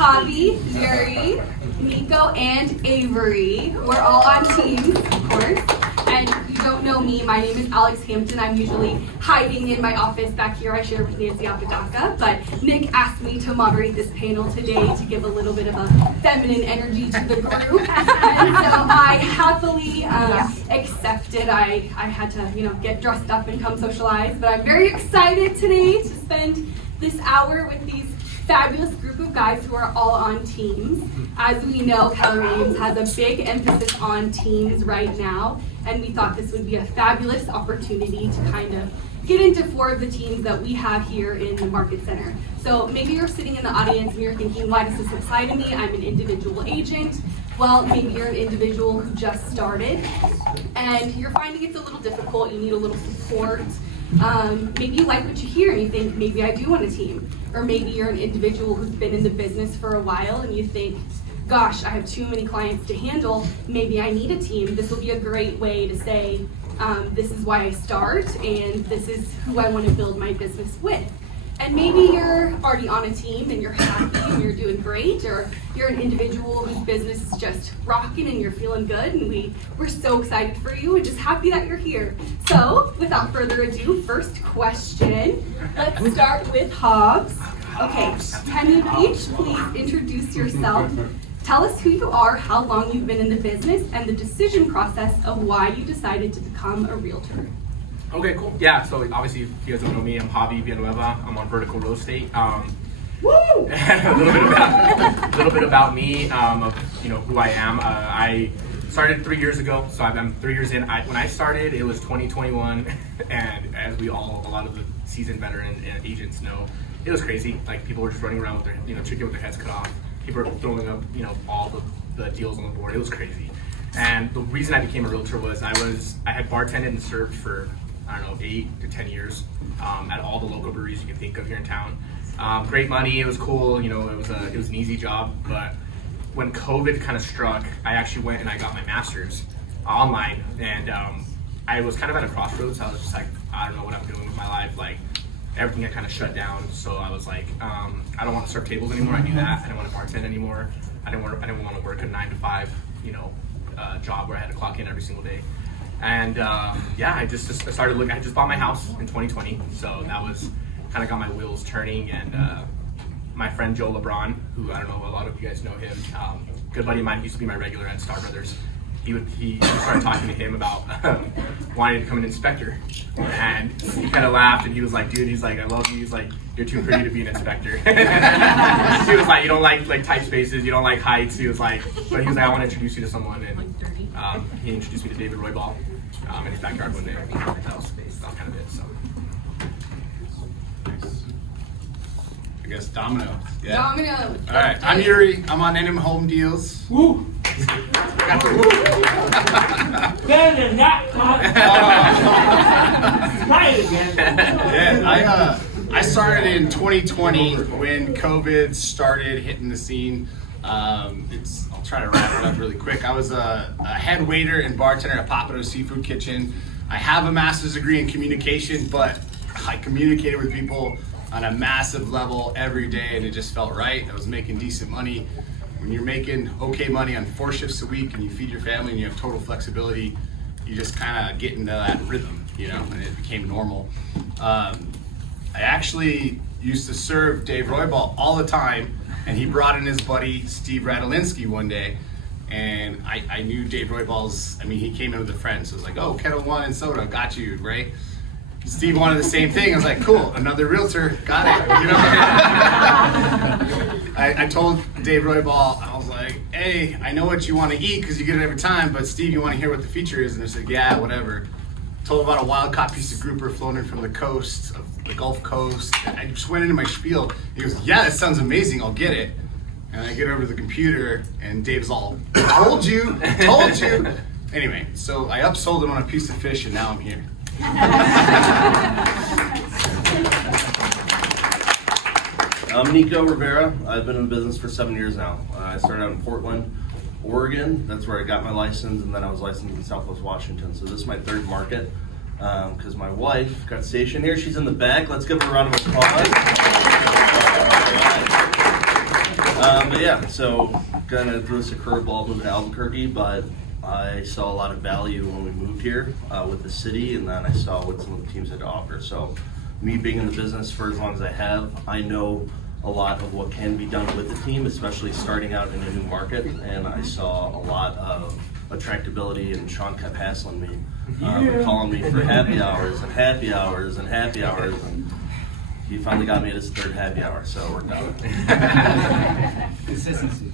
Javi, Jerry, Nico, and Avery. We're all on teams, of course. And if you don't know me, my name is Alex Hampton. I'm usually hiding in my office back here. I share with Nancy Apodaca, but Nick asked me to moderate this panel today to give a little bit of a feminine energy to the group. And so I happily accepted. I had to, get dressed up and come socialize, but I'm very excited today to spend this hour with these fabulous group of guys who are all on teams. As we know, Keller Williams has a big emphasis on teams right now, and we thought this would be a fabulous opportunity to kind of get into 4 of the teams that we have here in the Market Center. So maybe you're sitting in the audience and you're thinking, why does this apply to me? I'm an individual agent. Well, maybe you're an individual who just started and you're finding it's a little difficult, you need a little support. Maybe you like what you hear and you think, maybe I do want a team. Or maybe you're an individual who's been in the business for a while and you think, gosh, I have too many clients to handle, maybe I need a team. This will be a great way to say, this is why I start and this is who I want to build my business with. And maybe you're already on a team and you're happy and you're doing great, or you're an individual whose business is just rocking and you're feeling good, and we're so excited for you and just happy that you're here. So, without further ado, first question. Let's start with Hobbs. Okay, can you each please introduce yourself? Tell us who you are, how long you've been in the business, and the decision process of why you decided to become a realtor. Okay, cool. Yeah, so obviously, if you guys don't know me, I'm Javi Villanueva. I'm on Vertical Real Estate. Woo! a little bit about me, of who I am. I started 3 years ago, so I'm 3 years in. When I started, it was 2021, and as a lot of the seasoned veteran agents know, it was crazy. Like, people were just running around with their, chicken with their heads cut off. People were throwing up, all the deals on the board. It was crazy. And the reason I became a realtor was I had bartended and served for 8 to 10 years at all the local breweries you can think of here in town. Great money, it was cool, it was an easy job, but when COVID kind of struck, I actually went and I got my master's online, and I was kind of at a crossroads. I was just like, I don't know what I'm doing with my life, like everything had kind of shut down, so I was like, I don't want to serve tables anymore. I knew that. I didn't want to bartend anymore. I didn't want to work a 9 to 5, job where I had to clock in every single day. And I just started looking. I just bought my house in 2020, so that was kind of got my wheels turning. And my friend Joe LeBron, who I don't know, a lot of you guys know him, good buddy of mine, used to be my regular at Star Brothers. He started talking to him about wanting to become an inspector, and he kind of laughed and he was like, dude, he's like, I love you. He's like, you're too pretty to be an inspector. He was like, you don't like tight spaces, you don't like heights. He was like, I want to introduce you to someone, and he introduced me to David Roybal in his backyard one day. That was kind of it. So. I guess Domino. Yeah. Domino. All right, I'm Yuri. I'm on NM Home Deals. Woo! Got the woo. Better than that, Try it again. Yeah, I started in 2020 when COVID started hitting the scene. I'll try to wrap it up really quick. I was a head waiter and bartender at Papado Seafood Kitchen. I have a master's degree in communication, but I communicated with people on a massive level every day, and it just felt right. I was making decent money. When you're making okay money on 4 shifts a week and you feed your family and you have total flexibility, you just kind of get into that rhythm, and it became normal. I actually used to serve Dave Roybal all the time, and he brought in his buddy Steve Radolinski one day, and I knew Dave Roybal's, he came in with a friend, so it was like, oh, Kettle One and soda, got you, right? Steve wanted the same thing. I was like, cool, another realtor, got it. I told Dave Roybal, I was like, hey, I know what you want to eat because you get it every time, but Steve, you want to hear what the feature is? And they said, yeah, whatever. Told him about a wild caught piece of grouper flown in from the coast, of the Gulf Coast. I just went into my spiel. He goes, yeah, that sounds amazing, I'll get it. And I get over to the computer, and Dave's all, told you. Anyway, so I upsold him on a piece of fish, and now I'm here. I'm Nico Rivera. I've been in the business for 7 years now. I started out in Portland, Oregon. That's where I got my license, and then I was licensed in Southwest Washington. So this is my third market because my wife got stationed here. She's in the back. Let's give her a round of applause. But yeah, so kind of threw us a curveball moving to Albuquerque, but I saw a lot of value when we moved here with the city, and then I saw what some of the teams had to offer. So me being in the business for as long as I have, I know a lot of what can be done with the team, especially starting out in a new market, and I saw a lot of attractability, and Sean kept hassling me, calling me for happy hours and happy hours and happy hours, and he finally got me at his third happy hour, so it worked out. Consistency.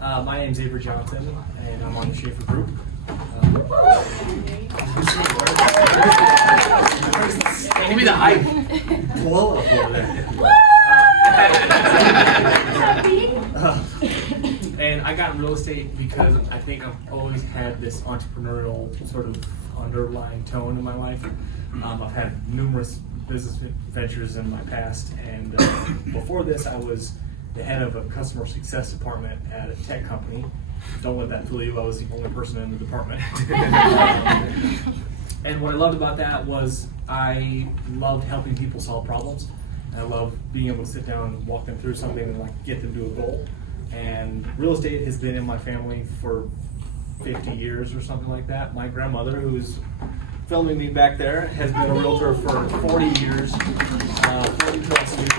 My name's Avery Johnson, and I'm on the Schaefer Group. Give me the hype. Blow up over there. And I got in real estate because I think I've always had this entrepreneurial sort of underlying tone in my life. I've had numerous business ventures in my past, and before this I was the head of a customer success department at a tech company. Don't let that fool you, I was the only person in the department. And what I loved about that was I loved helping people solve problems. And I loved being able to sit down and walk them through something and like get them to a goal. And real estate has been in my family for 50 years or something like that. My grandmother, who's filming me back there, has been a realtor for 40 years, 40 plus years.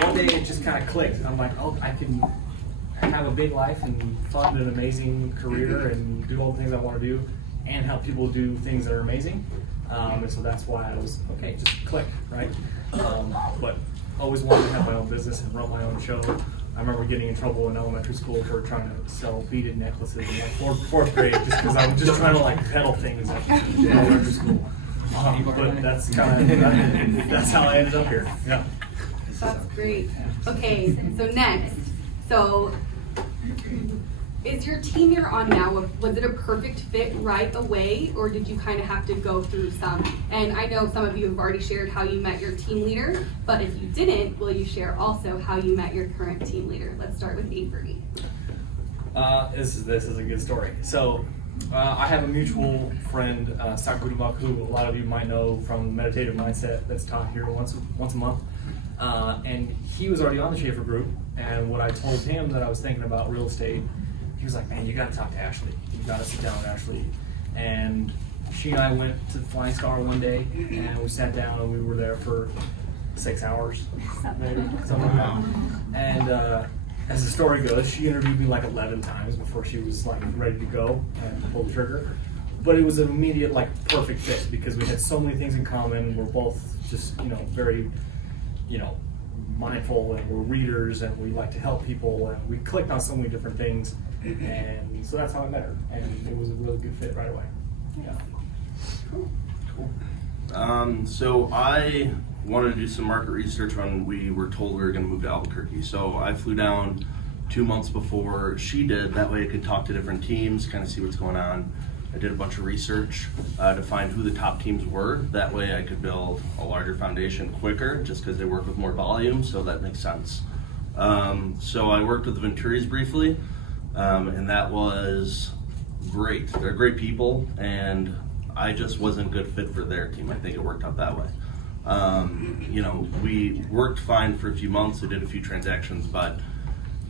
And one day it just kind of clicked. I'm like, oh, I can have a big life and fund an amazing career and do all the things I want to do and help people do things that are amazing. And so that's why I was, okay, just click, right? But always wanted to have my own business and run my own show. I remember getting in trouble in elementary school for trying to sell beaded necklaces in like fourth grade just because I was just trying to like peddle things at elementary school. But that's kind of, that's how I ended up here, yeah. That's great. Okay, so next, so is your team you're on now, was it a perfect fit right away, or did you kind of have to go through some? And I know some of you have already shared how you met your team leader, but if you didn't, will you share also how you met your current team leader? Let's start with Avery. This is a good story. So I have a mutual friend, Sak Gudabak, who a lot of you might know from Meditative Mindset, that's taught here once a month. And he was already on the Schaefer Group, and when I told him that I was thinking about real estate, he was like, man, you gotta talk to Ashley. You gotta sit down with Ashley. And she and I went to the Flying Star one day, and we sat down and we were there for 6 hours, maybe, something like that. And as the story goes, she interviewed me like 11 times before she was like ready to go and pull the trigger. But it was an immediate like perfect fit because we had so many things in common. We're both just, very, mindful, and we're readers, and we like to help people, and we clicked on so many different things. And so that's how I met her, and it was a really good fit right away. Yeah. Cool. So I wanted to do some market research when we were told we were going to move to Albuquerque. So I flew down 2 months before she did. That way I could talk to different teams, kind of see what's going on. I did a bunch of research to find who the top teams were. That way I could build a larger foundation quicker, just because they work with more volume, so that makes sense. So I worked with the Venturis briefly, and that was great. They're great people, and I just wasn't a good fit for their team. I think it worked out that way. We worked fine for a few months. I did a few transactions, but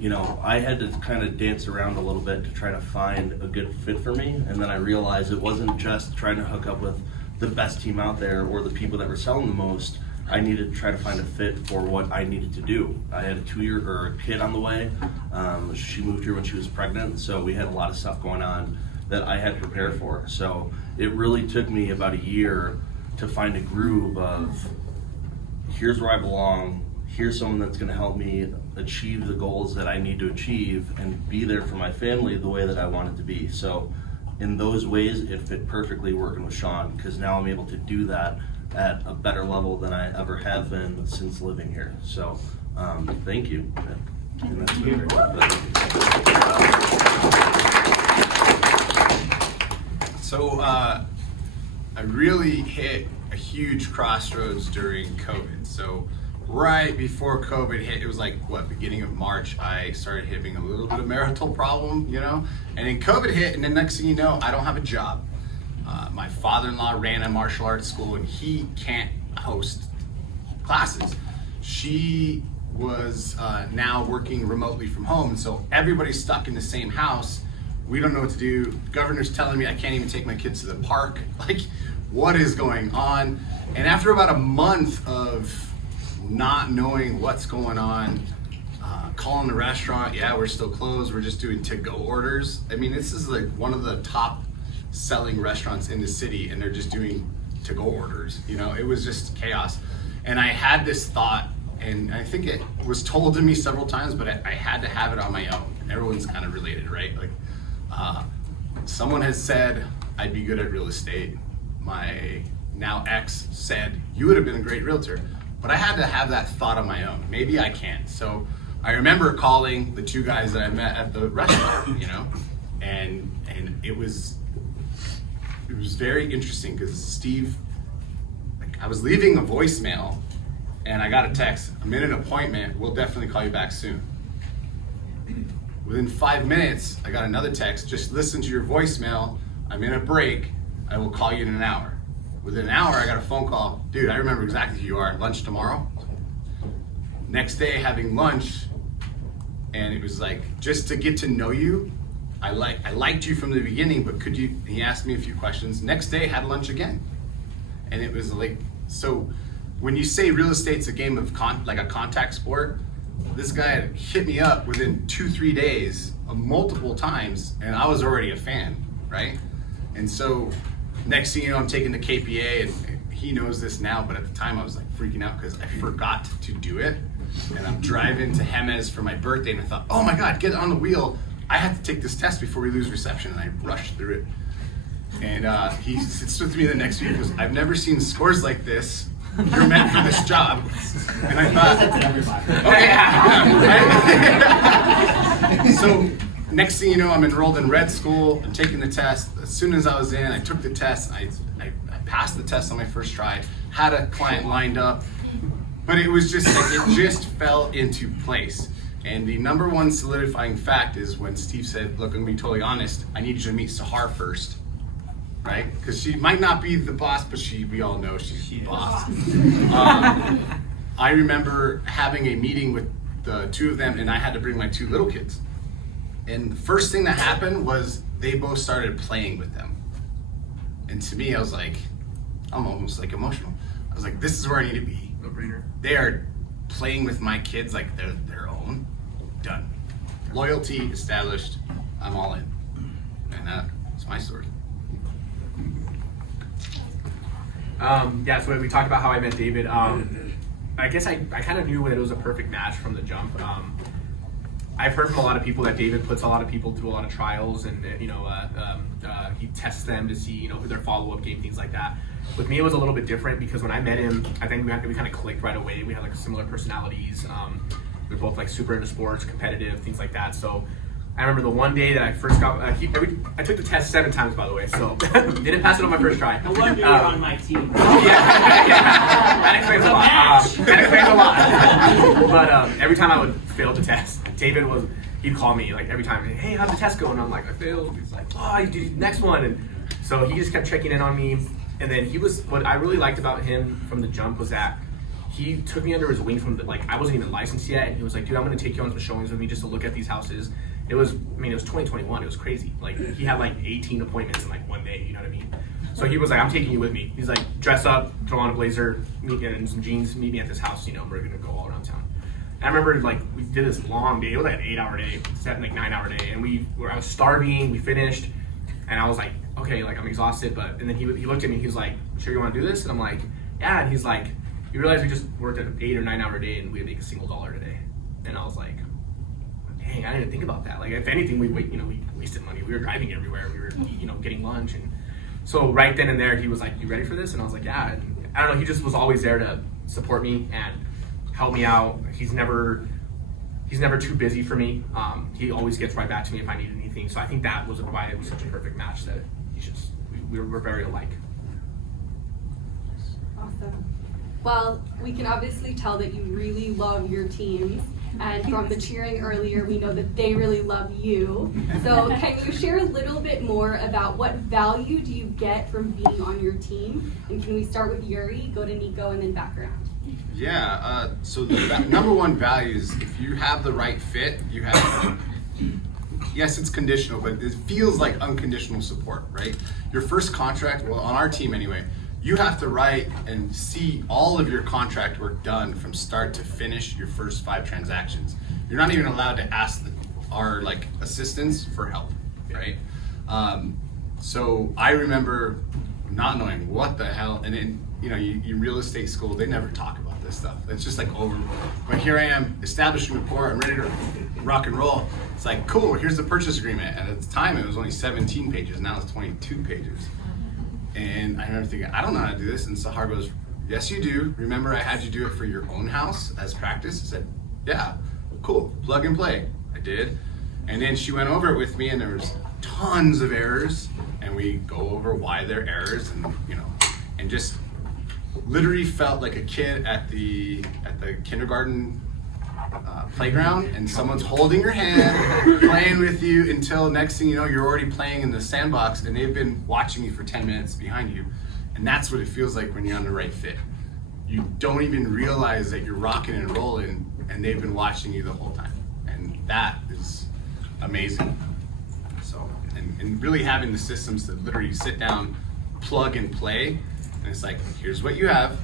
I had to kind of dance around a little bit to try to find a good fit for me. And then I realized it wasn't just trying to hook up with the best team out there or the people that were selling the most. I needed to try to find a fit for what I needed to do. I had a kid on the way. She moved here when she was pregnant, so we had a lot of stuff going on that I had to prepare for. So it really took me about a year to find a groove of, here's where I belong, here's someone that's going to help me achieve the goals that I need to achieve and be there for my family the way that I want it to be. So in those ways, it fit perfectly working with Sean, because now I'm able to do that at a better level than I ever have been since living here. So thank you. And that's it. So I really hit a huge crossroads during COVID. So right before COVID hit, it was like, beginning of March, I started having a little bit of marital problem, and then COVID hit, and the next thing you know, I don't have a job. My father-in-law ran a martial arts school, and he can't host classes. She was now working remotely from home, and so everybody's stuck in the same house. We don't know what to do. The governor's telling me I can't even take my kids to the park. Like, what is going on? And after about a month of not knowing what's going on, calling the restaurant, yeah, we're still closed, we're just doing to-go orders. I mean, this is like one of the top selling restaurants in the city, and they're just doing to-go orders. You know, it was just chaos. And I had this thought, and I think it was told to me several times, but I had to have it on my own. Everyone's kind of related, right? Like, someone has said I'd be good at real estate. My now ex said, you would have been a great realtor. But I had to have that thought on my own. Maybe I can. So I remember calling the two guys that I met at the restaurant, you know, and it was very interesting because Steve, like, I was leaving a voicemail and I got a text, I'm in an appointment, we'll definitely call you back soon. Within 5 minutes, I got another text, just listen to your voicemail, I'm in a break, I will call you in an hour. Within an hour, I got a phone call, dude, I remember exactly who you are, lunch tomorrow? Next day, having lunch, and it was like, just to get to know you, I liked you from the beginning, but could you, he asked me a few questions. Next day, had lunch again. And it was like, so when you say real estate's a game of like a contact sport, this guy hit me up within 2-3 days multiple times, and I was already a fan, right? And so next thing you know, I'm taking the KPA, and he knows this now, but at the time I was like freaking out because I forgot to do it. And I'm driving to Jemez for my birthday, and I thought, oh my God, get on the wheel. I have to take this test before we lose reception, and I rushed through it. And he sits with me the next week and goes, I've never seen scores like this. You're meant for this job. And I thought, okay. So next thing you know, I'm enrolled in Red School. I'm taking the test. As soon as I was in, I took the test. I passed the test on my first try, had a client lined up. But it was just like, it just fell into place. And the number one solidifying fact is when Steve said, look, I'm gonna be totally honest, I need you to meet Sahar first, right? Because she might not be the boss, but we all know she's the boss. I remember having a meeting with the two of them, and I had to bring my two little kids. And the first thing that happened was they both started playing with them. And to me, I was like, I'm almost like emotional. I was like, this is where I need to be. No brainer. They are playing with my kids like they're their own. Done. Loyalty established. I'm all in. And that's my story. Yeah, so we talked about how I met David. I guess I kind of knew that it was a perfect match from the jump. I've heard from a lot of people that David puts a lot of people through a lot of trials, and he tests them to see their follow-up game, things like that. With me, it was a little bit different because when I met him, I think we kind of clicked right away. We had like similar personalities. We were both like super into sports, competitive, things like that. So I remember the one day that I first got, I took the test 7 times, by the way, so didn't pass it on my first try. No wonder you're on my team. Yeah, that explains a lot. That explains a lot. But every time I would fail the test, David he'd call me like every time, hey, how'd the test go? And I'm like, I failed. He's like, oh, you do the next one. And so he just kept checking in on me. And then what I really liked about him from the jump was that he took me under his wing from I wasn't even licensed yet. And he was like, dude, I'm going to take you on some showings with me just to look at these houses. It was 2021. It was crazy. Like, he had like 18 appointments in like one day, you know what I mean? So he was like, I'm taking you with me. He's like, dress up, throw on a blazer, and some jeans, meet me at this house, we're going to go all around town. And I remember we did this long day. It was like an 8-hour day, 9-hour day. And I was starving, we finished. And I was like, okay, I'm exhausted. And then he looked at me, he was like, sure you want to do this? And I'm like, yeah. And he's like, you realize we just worked an 8 or 9-hour day and we make a single dollar today. And I was like, dang, I didn't even think about that. Like, if anything, we wasted money. We were driving everywhere. We were, getting lunch. And so right then and there, he was like, you ready for this? And I was like, yeah. And I don't know, he just was always there to support me and help me out. He's never too busy for me. He always gets right back to me if I need anything. So I think that was why it was such a perfect match that we're very alike. Awesome. Well, we can obviously tell that you really love your teams. And from the cheering earlier, we know that they really love you. So can you share a little bit more about what value do you get from being on your team? And can we start with Yuri, go to Nico, and then back around? Yeah, so the number one value is if you have the right fit, you have, yes, it's conditional, but it feels like unconditional support, right? Your first contract, well, on our team anyway, you have to write and see all of your contract work done from start to finish your first 5 transactions. You're not even allowed to ask our like assistants for help, right? So I remember not knowing what the hell, and then, you know, you real estate school, they never talk about this stuff. It's just like over, but here I am, establishing rapport, I'm ready to rock and roll. It's like, cool, here's the purchase agreement. And at the time it was only 17 pages, now it's 22 pages. And I remember thinking, I don't know how to do this. And Sahar goes, yes you do. Remember I had you do it for your own house as practice? I said, yeah, cool, plug and play. I did. And then she went over it with me and there was tons of errors. And we go over why they're errors and, you know, and just literally felt like a kid at the kindergarten playground, and someone's holding your hand, playing with you until next thing you know, you're already playing in the sandbox and they've been watching you for 10 minutes behind you. And that's what it feels like when you're on the right fit. You don't even realize that you're rocking and rolling and they've been watching you the whole time. And that is amazing. So, and really having the systems to literally sit down, plug and play, and it's like, here's what you have,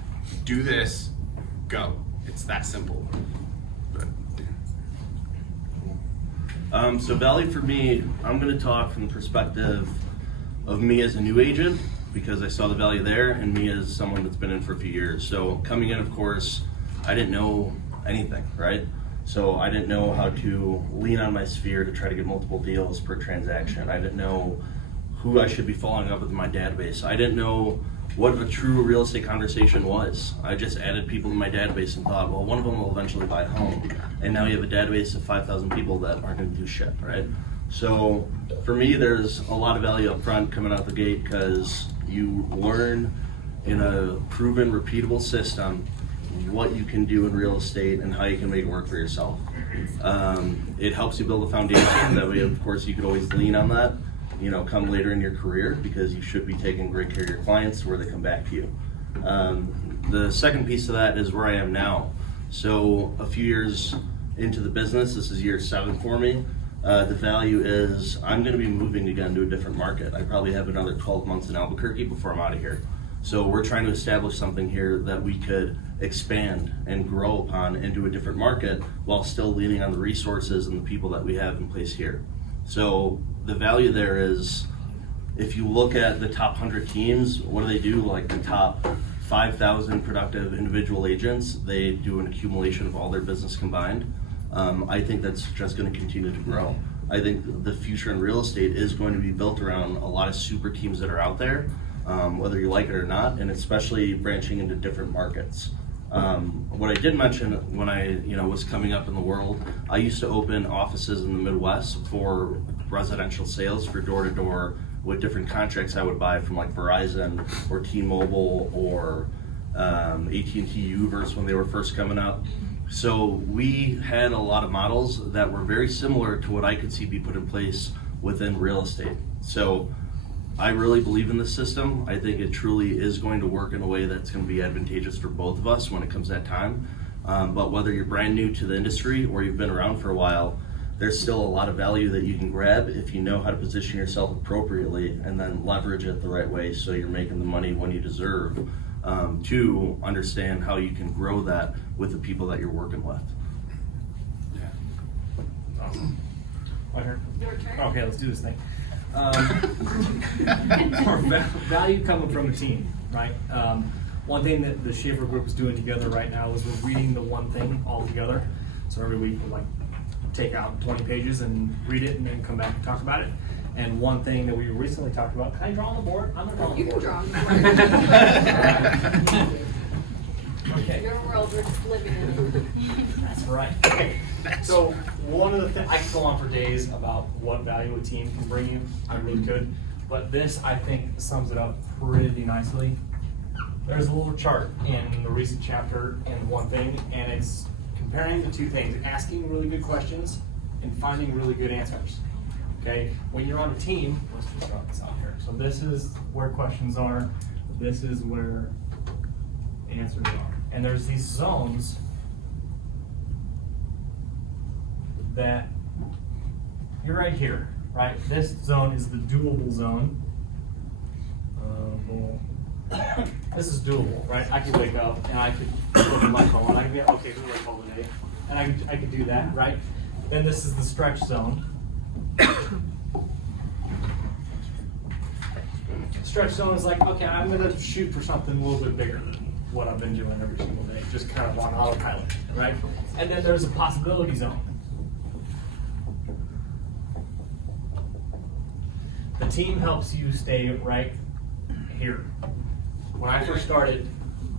do this, go. It's that simple. But, yeah. So value for me, I'm going to talk from the perspective of me as a new agent, because I saw the value there, and me as someone that's been in for a few years. So coming in, of course, I didn't know anything, right? So I didn't know how to lean on my sphere to try to get multiple deals per transaction. I didn't know who I should be following up with in my database. I didn't know what a true real estate conversation was. I just added people to my database and thought, well, one of them will eventually buy a home. And now you have a database of 5,000 people that aren't going to do shit, right? So for me, there's a lot of value up front coming out the gate, because you learn in a proven, repeatable system what you can do in real estate and how you can make it work for yourself. It helps you build a foundation. That way, of course, you could always lean on that, you know, come later in your career, because you should be taking great care of your clients where they come back to you. The second piece of that is where I am now. So a few years into the business, this is year 7 for me. The value is I'm going to be moving again to a different market. I probably have another 12 months in Albuquerque before I'm out of here. So we're trying to establish something here that we could expand and grow upon into a different market while still leaning on the resources and the people that we have in place here. So the value there is, if you look at the top 100 teams, what do? Like the top 5,000 productive individual agents, they do an accumulation of all their business combined. I think that's just going to continue to grow. I think the future in real estate is going to be built around a lot of super teams that are out there, whether you like it or not, and especially branching into different markets. What I did mention when I was coming up in the world, I used to open offices in the Midwest for residential sales, for door to door, with different contracts I would buy from like Verizon or T-Mobile or AT&T Uverse when they were first coming up. So we had a lot of models that were very similar to what I could see be put in place within real estate. So I really believe in this system. I think it truly is going to work in a way that's going to be advantageous for both of us when it comes that time. But whether you're brand new to the industry or you've been around for a while, there's still a lot of value that you can grab if you know how to position yourself appropriately and then leverage it the right way so you're making the money when you deserve, to understand how you can grow that with the people that you're working with. Awesome. My turn? Your turn. Okay, let's do this thing. More value coming from the team, right? One thing that the Schaefer Group is doing together right now is we're reading the one thing all together. So every week we'll like take out 20 pages and read it and then come back and talk about it. And one thing that we recently talked about, can I draw on the board? I'm gonna draw on the You can board. draw on the board. Okay. Your world we're just living in. That's right. Okay. So one of the things, I could go on for days about what value a team can bring you. I really could. But this, I think, sums it up pretty nicely. There's a little chart in the recent chapter in one thing, and it's comparing the two things, asking really good questions and finding really good answers. Okay? When you're on a team, let's just draw this out here. So this is where questions are. This is where answers are. And there's these zones that you're right here, right? This zone is the doable zone. This is doable, right? I could wake up and I could look at my phone. I could be okay, who do I call today? And I could do that, right? Then this is the stretch zone. Stretch zone is like, okay, I'm gonna shoot for something a little bit bigger than what I've been doing every single day, just kind of on autopilot, right? And then there's a possibility zone. The team helps you stay right here. When I first started,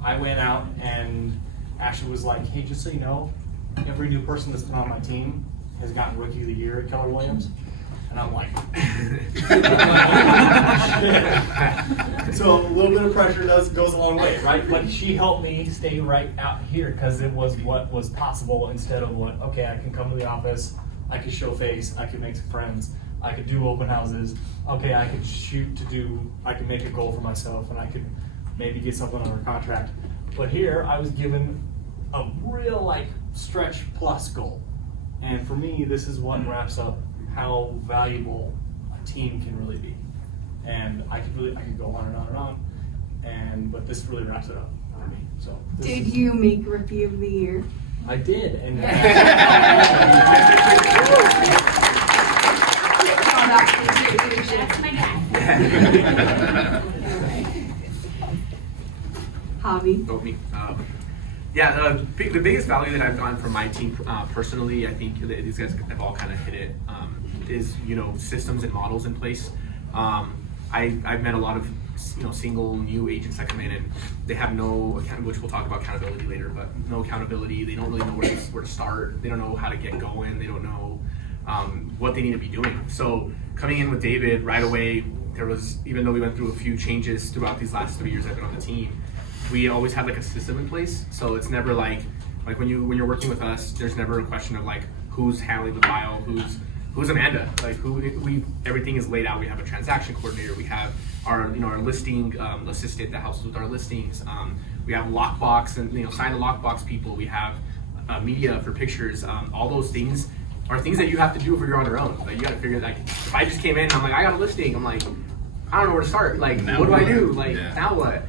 I went out and Ashley was like, hey, just so you know, every new person that's been on my team has gotten Rookie of the Year at Keller Williams. And I'm like, so a little bit of pressure goes a long way, right? But she helped me stay right out here because it was what was possible instead of what, okay, I can come to the office, I can show face, I can make some friends, I could do open houses, okay, I could I could make a goal for myself and I could maybe get something under contract. But here I was given a real like stretch plus goal. And for me, this is what wraps up how valuable a team can really be. And I could go on and on and on. But this really wraps it up for me. So Did you make Rookie of the Year? I did. And That's my guy. Hobby. Oh, me. The biggest value that I've gotten from my team personally, I think that these guys have all kind of hit it, is systems and models in place. I've met a lot of single new agents that come in and they have no which we'll talk about accountability later, but no accountability. They don't really know where to start. They don't know how to get going. They don't know what they need to be doing. So coming in with David right away, there was, even though we went through a few changes throughout these last 3 years I've been on the team, we always had like a system in place. So it's never like when you're working with us, there's never a question of like who's handling the file, who's Amanda, like everything is laid out. We have a transaction coordinator, we have our listing assistant that helps us with our listings. We have lockbox and sign the lockbox people. We have media for pictures. All those things are things that you have to do if you're on your own. Like you got to figure, like if I just came in and I'm like, I got a listing, I'm like, I don't know where to start. Like Now what do I what? do? Like Yeah. now what?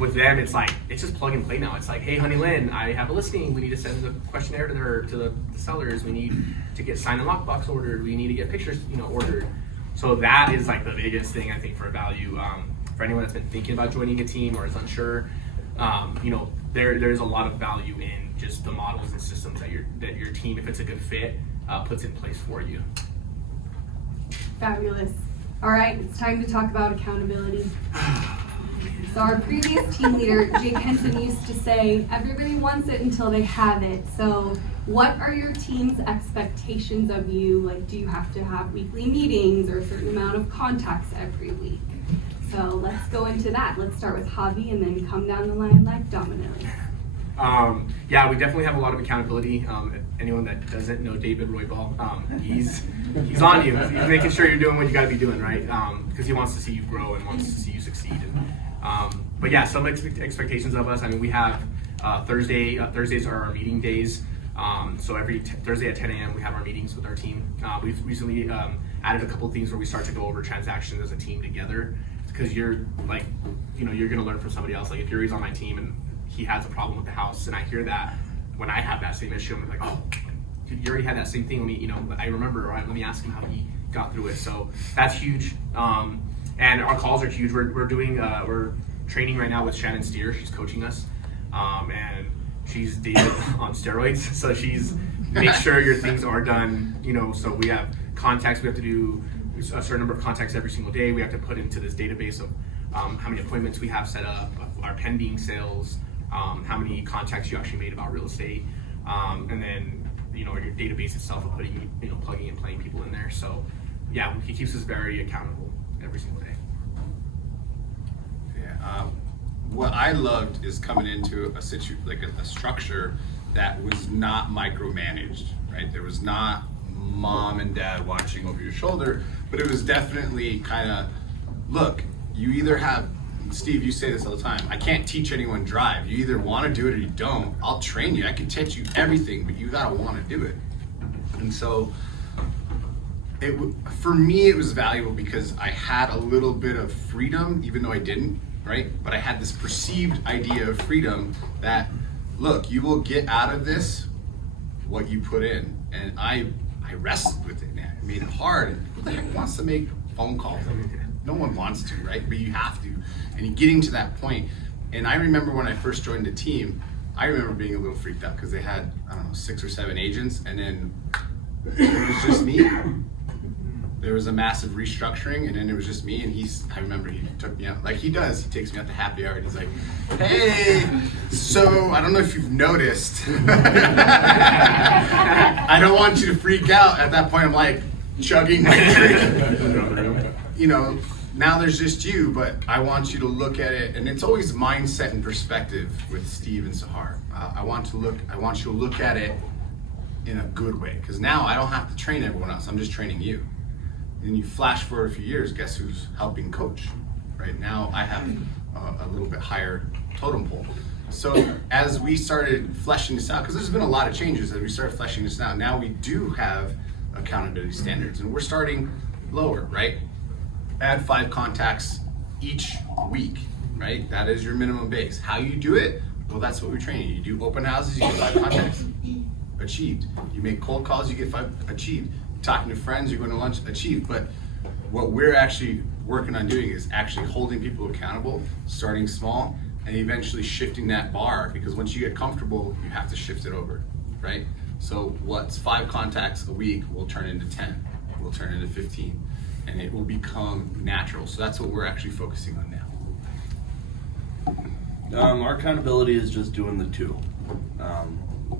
With them, it's like it's just plug and play now. It's like, hey, Honey Lynn, I have a listing. We need to send the questionnaire to the sellers. We need to get signed and lockbox ordered. We need to get pictures, ordered. So that is like the biggest thing I think for value for anyone that's been thinking about joining a team or is unsure. There's a lot of value in just the models and systems that your team, if it's a good fit, puts in place for you. Fabulous. All right, it's time to talk about accountability. So our previous team leader, Jake Henson, used to say, everybody wants it until they have it. So what are your team's expectations of you? Like, do you have to have weekly meetings or a certain amount of contacts every week? So let's go into that. Let's start with Javi and then come down the line like dominoes. We definitely have a lot of accountability. Anyone that doesn't know David Roybal, he's on you. He's making sure you're doing what you got to be doing, right? Because he wants to see you grow and wants to see you succeed. Some expectations of us. I mean, we have Thursdays are our meeting days. So every Thursday at 10 a.m. we have our meetings with our team. We've recently added a couple of things where we start to go over transactions as a team together, because you're like, you're gonna learn from somebody else. Like if Yuri's on my team and he has a problem with the house, and I hear that when I have that same issue, I'm like, oh, you already had that same thing. I remember. Let me ask him how he got through it. So that's huge. And our calls are huge. We're training right now with Shannon Steer. She's coaching us, and she's David on steroids. So she's make sure your things are done. So we have contacts. We have to do a certain number of contacts every single day. We have to put into this database of how many appointments we have set up, our pending sales, how many contacts you actually made about real estate, and then your database itself of putting plugging and playing people in there. So yeah, he keeps us very accountable every single day. Yeah. What I loved is coming into a structure that was not micromanaged, right? There was not mom and dad watching over your shoulder, but it was definitely kind of, look, you either have Steve, you say this all the time. I can't teach anyone drive. You either want to do it or you don't. I'll train you. I can teach you everything, but you gotta want to do it. And so, for me, it was valuable because I had a little bit of freedom, even though I didn't, right? But I had this perceived idea of freedom that, look, you will get out of this what you put in. And I wrestled with it, man. It made it hard. Who the heck wants to make phone calls? No one wants to, right? But you have to. And getting to that point. And I remember when I first joined the team, I remember being a little freaked out because they had, I don't know, 6 or 7 agents, and then it was just me. There was a massive restructuring, and then it was just me, and I remember he took me out, like he does, he takes me out to happy hour, and he's like, hey, so I don't know if you've noticed. I don't want you to freak out. At that point, I'm like chugging my drink. You know, now there's just you, but I want you to look at it, and it's always mindset and perspective with Steve and Sahar. I want you to look at it in a good way, because now I don't have to train everyone else, I'm just training you. And you flash forward a few years, guess who's helping coach? Right now I have a little bit higher totem pole. So as we started fleshing this out, because there's been a lot of changes as we started fleshing this out, now we do have accountability standards, and we're starting lower, right? Add 5 contacts each week, right? That is your minimum base. How you do it? Well, that's what we're training you. You do open houses, you get 5 contacts, achieved. You make cold calls, you get 5, achieved. Talking to friends, you're going to lunch, achieved. But what we're actually working on doing is actually holding people accountable, starting small, and eventually shifting that bar, because once you get comfortable, you have to shift it over, right? So what's 5 contacts a week will turn into 10, will turn into 15, and it will become natural. So that's what we're actually focusing on now. Our accountability is just doing the 2.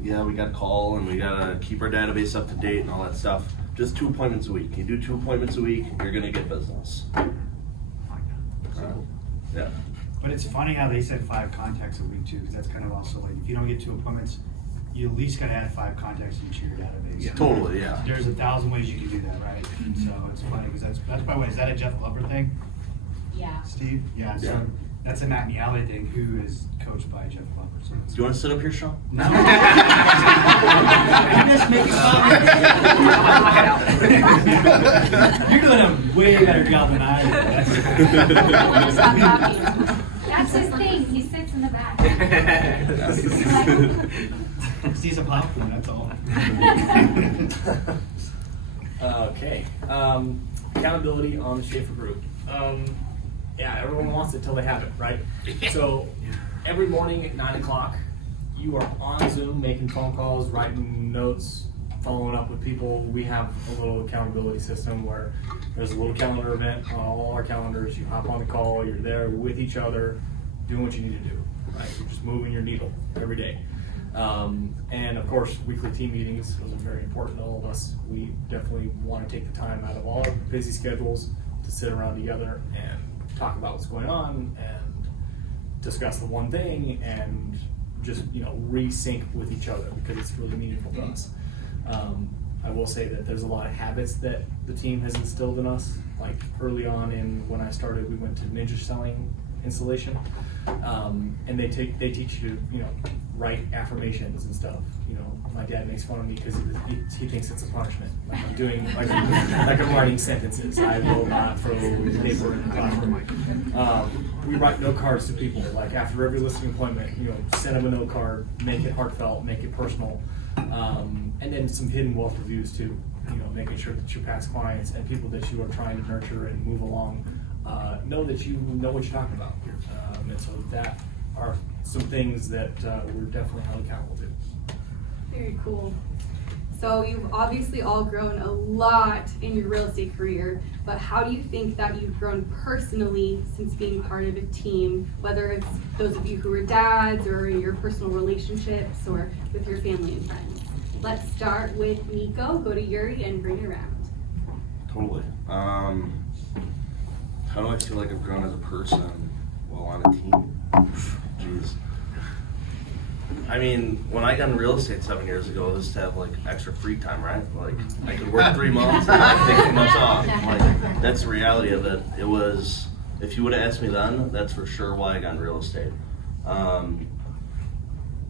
Yeah, we got to call and we got to keep our database up to date and all that stuff. Just 2 appointments a week. You do 2 appointments a week, you're going to get business. Yeah. But it's funny how they said 5 contacts a week too, because that's kind of also like, if you don't get 2 appointments, you at least got to add 5 contacts into your database. Yeah. Totally, yeah. There's 1,000 ways you can do that, right? So it's funny because that's by the way, is that a Jeff Glover thing? Yeah. Steve? Yeah. So Yeah. that's a Matt Miale thing, who is coached by Jeff Glover. So Do you want to sit up here, Sean? no. I'm just making fun. You're doing a way better job than I am. I want to stop talking. That's his thing. He sits in the back. He's a popcorn, that's all. Okay. Accountability on the Schaefer Group. Yeah, everyone wants it till they have it, right? So every morning at 9 o'clock, you are on Zoom making phone calls, writing notes, following up with people. We have a little accountability system where there's a little calendar event on all our calendars. You hop on the call, you're there with each other, doing what you need to do, right? You're just moving your needle every day. And of course, weekly team meetings, those are very important to all of us. We definitely want to take the time out of all our busy schedules to sit around together and talk about what's going on and discuss the one thing and just, resync with each other, because it's really meaningful to us. I will say that there's a lot of habits that the team has instilled in us. Like early on when I started, we went to ninja selling installation, and they teach you to write affirmations and stuff. My dad makes fun of me because he thinks it's a punishment. Like I'm doing like I'm writing sentences. I will not throw paper in the classroom. We write note cards to people. Like after every listing appointment, send them a note card, make it heartfelt, make it personal, and then some hidden wealth reviews too. Making sure that your past clients and people that you are trying to nurture and move along know that you know what you're talking about. And so that are some things that we're definitely held accountable to. Very cool. So you've obviously all grown a lot in your real estate career, but how do you think that you've grown personally since being part of a team, whether it's those of you who are dads or in your personal relationships or with your family and friends? Let's start with Nico, go to Yuri, and bring it around. Totally. How do I feel like I've grown as a person while on a team? Jeez. I mean, when I got in real estate 7 years ago, it was to have extra free time, right? I could work 3 months and take 2 months off. That's the reality of it. It was if you would have asked me then, that's for sure why I got in real estate.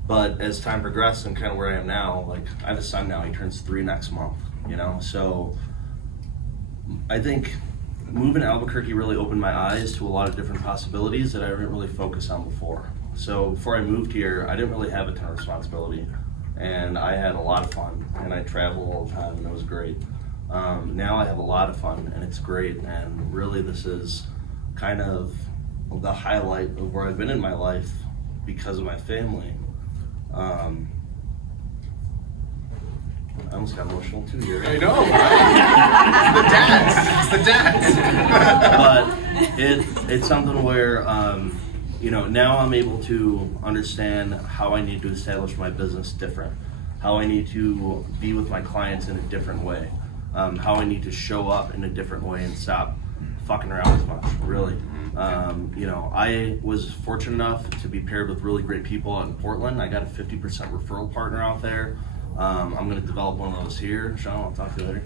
But as time progressed and kind of where I am now, like I have a son now, he turns 3 next month, you know? So I think moving to Albuquerque really opened my eyes to a lot of different possibilities that I didn't really focus on before. So before I moved here, I didn't really have a ton of responsibility, and I had a lot of fun, and I traveled all the time, and it was great. Now I have a lot of fun, and it's great, and really this is kind of the highlight of where I've been in my life because of my family. I almost got emotional too here. I know, right? It's the dads. But it's something where, you know, now I'm able to understand how I need to establish my business different, how I need to be with my clients in a different way, how I need to show up in a different way and stop fucking around as much, really. You know, I was fortunate enough to be paired with really great people out in Portland. I got a 50% referral partner out there. I'm going to develop one of those here. Sean, I'll talk to you later.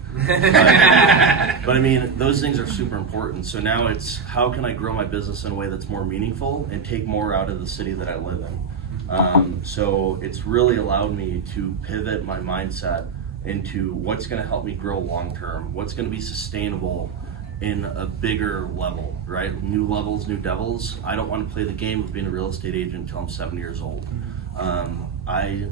But I mean, those things are super important. So now it's how can I grow my business in a way that's more meaningful and take more out of the city that I live in. So it's really allowed me to pivot my mindset into what's going to help me grow long term, what's going to be sustainable in a bigger level, right? New levels, new devils. I don't want to play the game of being a real estate agent until I'm 7 years old. I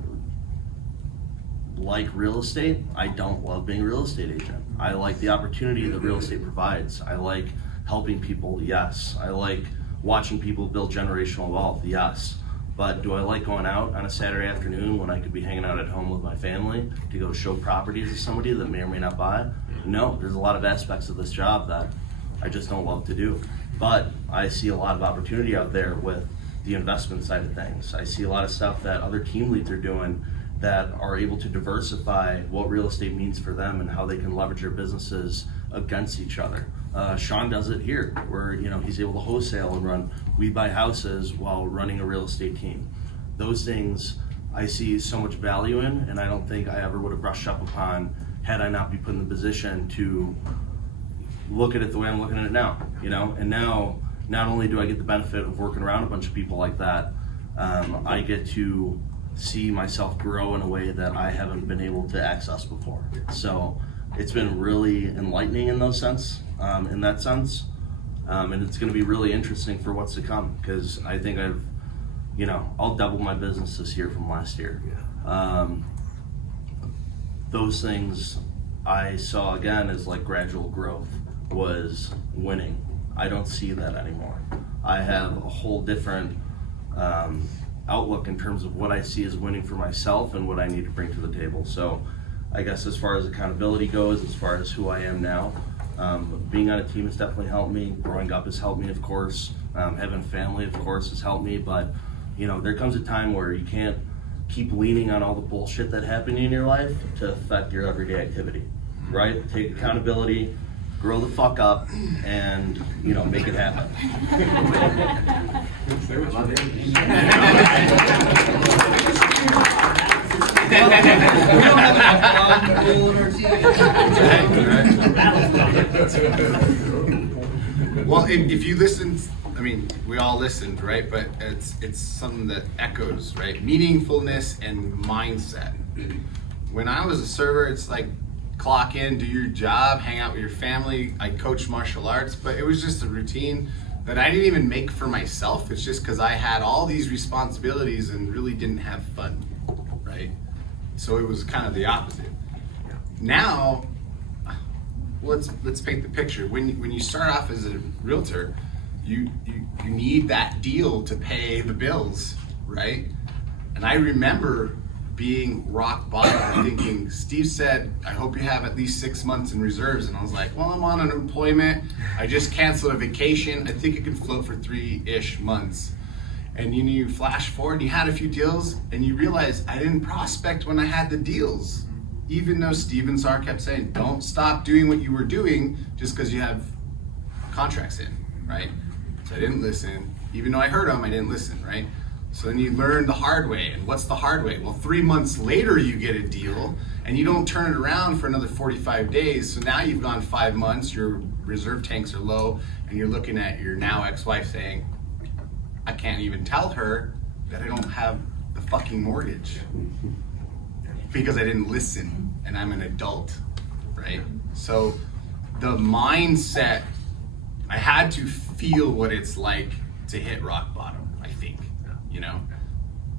like real estate. I don't love being a real estate agent. I like the opportunity that real estate provides. I like helping people, yes. I like watching people build generational wealth, yes. But do I like going out on a Saturday afternoon when I could be hanging out at home with my family to go show properties to somebody that may or may not buy? No, there's a lot of aspects of this job that I just don't love to do. But I see a lot of opportunity out there with the investment side of things. I see a lot of stuff that other team leads are doing that are able to diversify what real estate means for them and how they can leverage their businesses against each other. Sean does it here, where he's able to wholesale and run We Buy Houses while running a real estate team. Those things I see so much value in, and I don't think I ever would have brushed up upon had I not be put in the position to look at it the way I'm looking at it now. And now not only do I get the benefit of working around a bunch of people like that, I get to see myself grow in a way that I haven't been able to access before. So it's been really enlightening in that sense. And it's going to be really interesting for what's to come, because I think I'll double my business this year from last year. Those things I saw again as like gradual growth was winning. I don't see that anymore. I have a whole different outlook in terms of what I see as winning for myself and what I need to bring to the table. So I guess as far as accountability goes, as far as who I am now, being on a team has definitely helped me. Growing up has helped me, of course. Having family, of course, has helped me. But there comes a time where you can't keep leaning on all the bullshit that happened in your life to affect your everyday activity, right? Take accountability, grow the fuck up, and make it happen. Well, if you listen, we all listened, right? But it's something that echoes, right? Meaningfulness and mindset. When I was a server, it's like clock in, do your job, hang out with your family. I coach martial arts, but it was just a routine that I didn't even make for myself. It's just because I had all these responsibilities and really didn't have fun, right? So it was kind of the opposite. Now, let's paint the picture. When you start off as a realtor, you need that deal to pay the bills, right? And I remember being rock bottom, thinking, Steve said, I hope you have at least 6 months in reserves. And I was like, well, I'm on unemployment. I just canceled a vacation. I think it can float for 3-ish months. And you flash forward, you had a few deals, and you realize I didn't prospect when I had the deals. Even though Steve and SAR kept saying, don't stop doing what you were doing just because you have contracts in, right? So I didn't listen. Even though I heard them, I didn't listen, right? So then you learn the hard way. And what's the hard way? Well, 3 months later you get a deal, and you don't turn it around for another 45 days. So now you've gone 5 months, your reserve tanks are low, and you're looking at your now ex-wife saying, I can't even tell her that I don't have the fucking mortgage because I didn't listen and I'm an adult, right? So the mindset, I had to feel what it's like to hit rock bottom, I think, you know?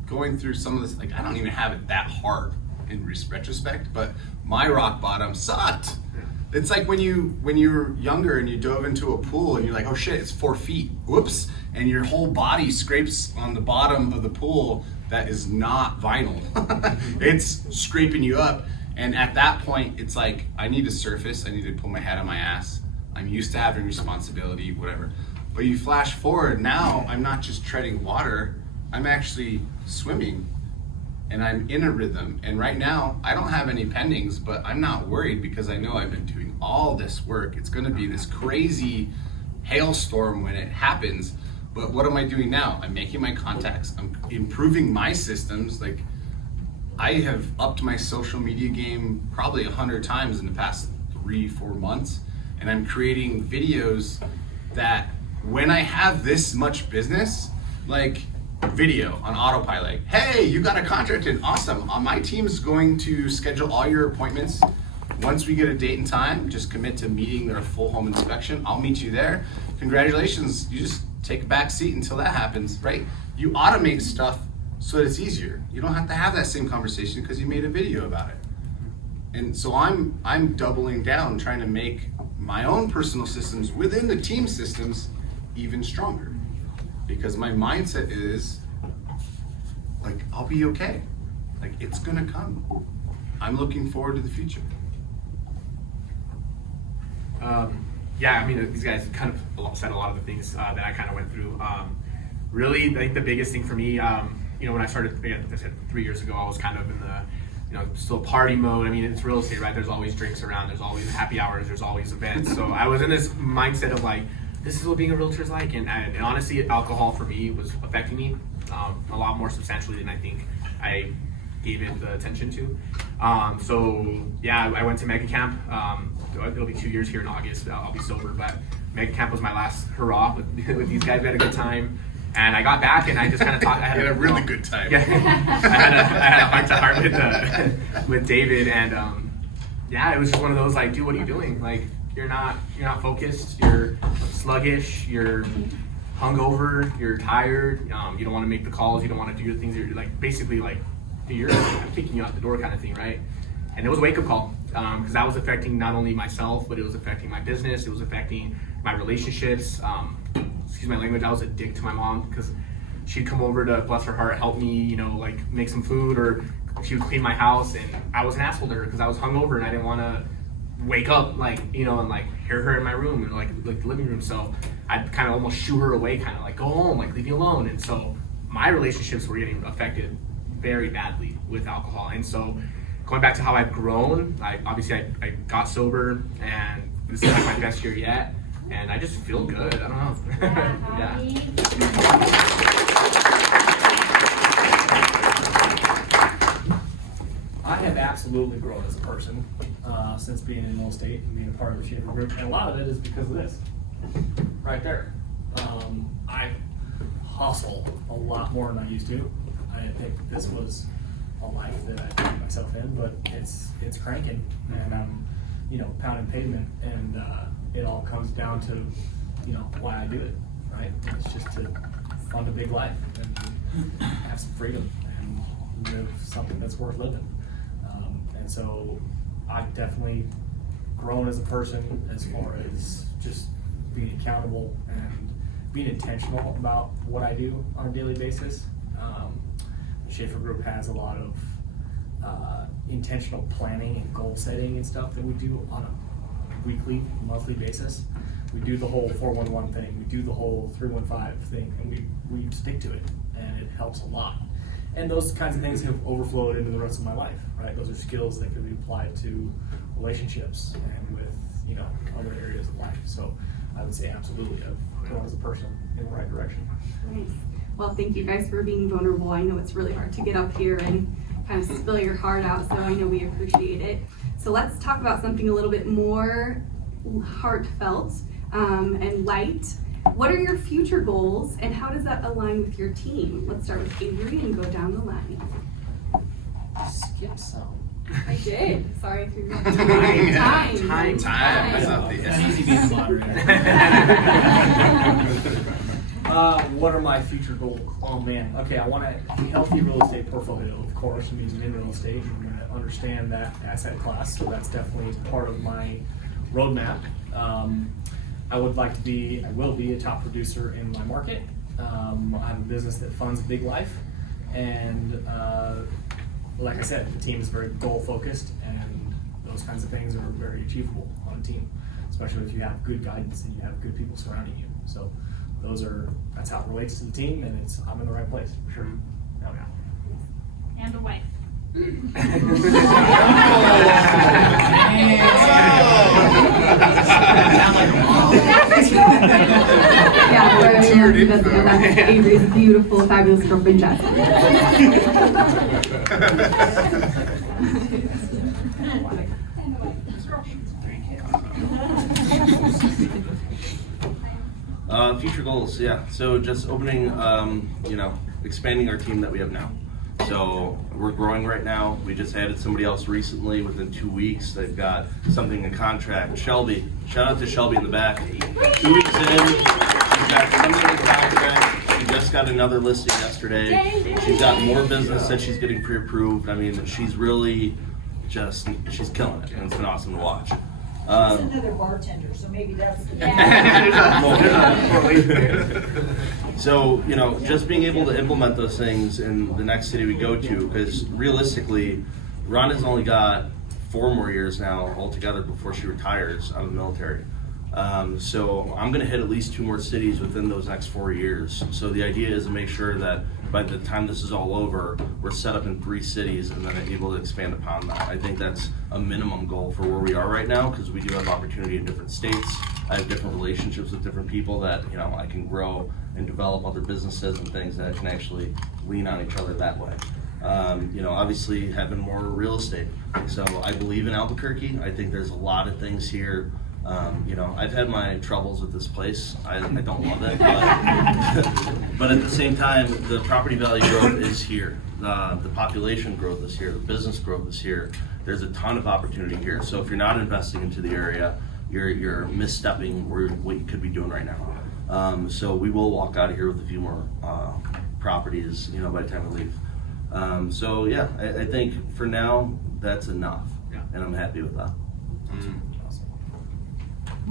Going through some of this, like, I don't even have it that hard in retrospect, but my rock bottom sucked. It's like when you were younger and you dove into a pool and you're like, oh shit, it's 4 feet, whoops, and your whole body scrapes on the bottom of the pool that is not vinyl. It's scraping you up, and at that point, it's like, I need to surface, I need to pull my head on my ass. I'm used to having responsibility, whatever. But you flash forward, now I'm not just treading water, I'm actually swimming, and I'm in a rhythm. And right now, I don't have any pendings, but I'm not worried because I know I've been doing all this work. It's gonna be this crazy hailstorm when it happens. But what am I doing now? I'm making my contacts, I'm improving my systems. Like, I have upped my social media game probably 100 times in the past 3-4 months. And I'm creating videos that when I have this much business, like, video on autopilot. Hey, you got a contract in, awesome. My team's going to schedule all your appointments. Once we get a date and time, just commit to meeting their full home inspection. I'll meet you there. Congratulations, you just take a back seat until that happens, right? You automate stuff so that it's easier. You don't have to have that same conversation because you made a video about it. And so I'm doubling down, trying to make my own personal systems within the team systems even stronger. Because my mindset is, like, I'll be okay. Like, it's gonna come. I'm looking forward to the future. Yeah, I mean, these guys kind of said a lot of the things that I kind of went through. Really, I think the biggest thing for me, you know, when I started, like I said, 3 years ago, I was kind of in the, you know, still party mode. I mean, it's real estate, right? There's always drinks around, there's always happy hours, there's always events. So I was in this mindset of like, this is what being a realtor is like. And honestly, alcohol for me was affecting me a lot more substantially than I think I gave it the attention to. So yeah, I went to Mega Camp. It'll be 2 years here in August. I'll be sober, but Mega Camp was my last hurrah with these guys. We had a good time. And I got back and I just kind of talked. I had a really good time. Yeah, I had a heart-to-heart with David, and yeah, it was just one of those like, dude, what are you doing? Like, you're not focused. You're sluggish. You're hungover. You're tired. You don't want to make the calls. You don't want to do the things. You're like basically like, dude, I'm kicking you out the door kind of thing, right? And it was a wake-up call because that was affecting not only myself, but it was affecting my business. It was affecting my relationships. Excuse my language, I was a dick to my mom because she'd come over to, bless her heart, help me, you know, like make some food, or she would clean my house, and I was an asshole to her because I was hungover and I didn't want to wake up, like, you know, and like hear her in my room and like the living room. So I'd kind of almost shoo her away, kind of like, go home, like leave me alone. And so my relationships were getting affected very badly with alcohol. And so going back to how I've grown, obviously I got sober, and this is like my best year yet. And I just feel good. I don't know. Yeah. I have absolutely grown as a person since being in real estate and being a part of the Schaefer Group, and a lot of it is because of this, right there. I hustle a lot more than I used to. I didn't think this was a life that I put myself in, but it's cranking, and I'm, you know, pounding pavement, and it all comes down to, you know, why I do it, right? It's just to fund a big life and have some freedom and live something that's worth living. And so I've definitely grown as a person as far as just being accountable and being intentional about what I do on a daily basis. The Schaefer Group has a lot of intentional planning and goal setting and stuff that we do on a weekly, monthly basis. We do the whole 411 thing, we do the whole 315 thing, and we stick to it, and it helps a lot. And those kinds of things have overflowed into the rest of my life, right? Those are skills that can be applied to relationships and with, you know, other areas of life. So I would say absolutely I've grown as a person in the right direction. Nice. Well, thank you guys for being vulnerable. I know it's really hard to get up here and kind of spill your heart out, so I know we appreciate it. So let's talk about something a little bit more heartfelt and light. What are your future goals, and how does that align with your team? Let's start with Avery and go down the line. Skip some. I did. Sorry if you're Time. That's not the It's easy being the moderator. What are my future goals? Oh man, okay, I want a healthy real estate portfolio, of course. It means in real estate. I'm going to understand that asset class, so that's definitely part of my roadmap. I would like to be, I will be a top producer in my market. I have a business that funds Big Life, and like I said, the team is very goal focused, and those kinds of things are very achievable on a team, especially if you have good guidance and you have good people surrounding you. So that's how it relates to the team, and I'm in the right place for sure. Oh, yeah. And a wife. Yeah, we're that's Avery's beautiful, fabulous girlfriend, Jasmine. Future goals, yeah. So just opening, expanding our team that we have now. So we're growing right now. We just added somebody else recently within 2 weeks. They've got something in contract. Shelby, shout out to Shelby in the back. 2 weeks in, she's got something in contract. She just got another listing yesterday. She's got more business that she's getting pre-approved. I mean, she's really she's killing it, and it's been awesome to watch. She's another bartender, so maybe that's the So, just being able to implement those things in the next city we go to, because realistically, Rhonda's only got 4 more years now altogether before she retires out of the military. So I'm going to hit at least 2 more cities within those next 4 years. So the idea is to make sure that by the time this is all over, we're set up in 3 cities and then able to expand upon that. I think that's a minimum goal for where we are right now, because we do have opportunity in different states. I have different relationships with different people that, I can grow and develop other businesses and things that can actually lean on each other that way. Obviously having more real estate. So I believe in Albuquerque. I think there's a lot of things here. I've had my troubles with this place. I don't love it, but at the same time, the property value growth is here. The population growth is here. The business growth is here. There's a ton of opportunity here. So if you're not investing into the area, you're misstepping what you could be doing right now. So we will walk out of here with a few more properties, by the time we leave. I think for now that's enough, and I'm happy with that.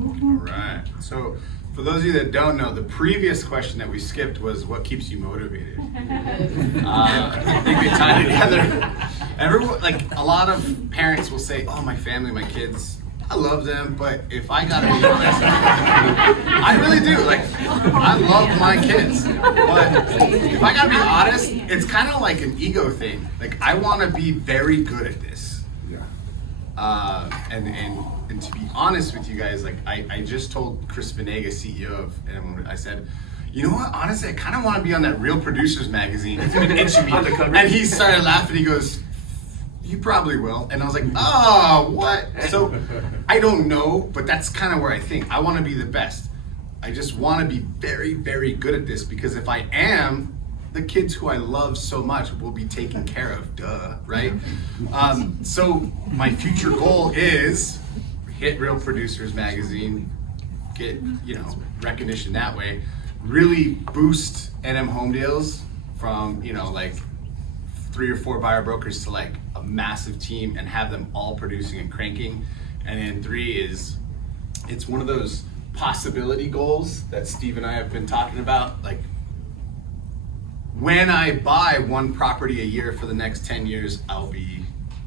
All right. So, for those of you that don't know, the previous question that we skipped was, "What keeps you motivated?" I think we tied it together. Everyone, a lot of parents will say, "Oh, my family, my kids, I love them," but if I gotta be honest, I really do. I love my kids, but if I gotta be honest, it's kind of like an ego thing. I want to be very good at this. And to be honest with you guys, I just told Chris Venegas, CEO of NM, I said, you know what, honestly, I kind of want to be on that Real Producers magazine. It's been itching me. And he started laughing, he goes, you probably will. And I was like, oh, what? So I don't know, but that's kind of where I think. I want to be the best. I just want to be very, very good at this, because if I am, the kids who I love so much will be taken care of, right? So my future goal is hit Real Producers magazine, get recognition that way, really boost NM Home Deals from 3 or 4 buyer brokers to a massive team, and have them all producing and cranking. And then 3 is, it's one of those possibility goals that Steve and I have been talking about, when I buy 1 property a year for the next 10 years, I'll be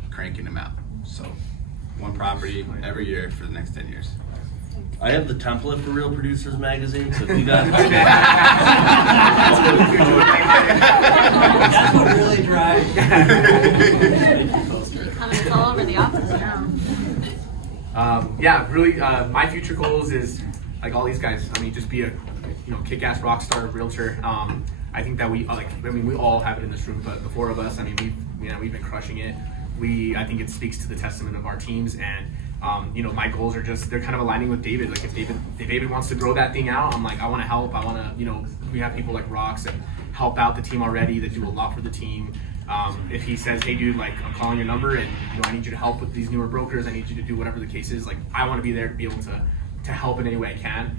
cranking them out. So 1 property every year for the next 10 years. I have the template for Real Producers magazine, so if you guys That's what really drives. Comments all over the office now. Really, my future goals is like all these guys. Just be a kick-ass rock star realtor. I think that we all have it in this room, but the 4 of us, we've we've been crushing it. I think it speaks to the testament of our teams, and my goals are just, they're kind of aligning with David. Like if David wants to grow that thing out, I'm like, I want to help. I want to, we have people like Rox that help out the team already, that do a lot for the team. If he says, hey dude, like I'm calling your number and I need you to help with these newer brokers, I need you to do whatever the case is, like I want to be there to be able to help in any way I can.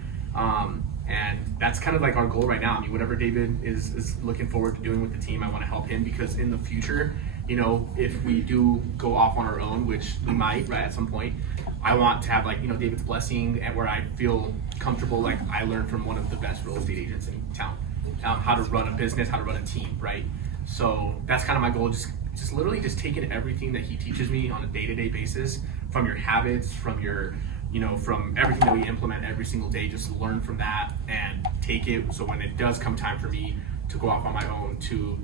And that's kind of like our goal right now. I mean, whatever David is looking forward to doing with the team, I want to help him, because in the future, if we do go off on our own, which we might, right, at some point, I want to have like, David's blessing, and where I feel comfortable, like I learned from one of the best real estate agents in town, how to run a business, how to run a team, right? So that's kind of my goal, just literally just taking everything that he teaches me on a day-to-day basis, from your habits, from your, from everything that we implement every single day, just learn from that and take it. So when it does come time for me to go off on my own, to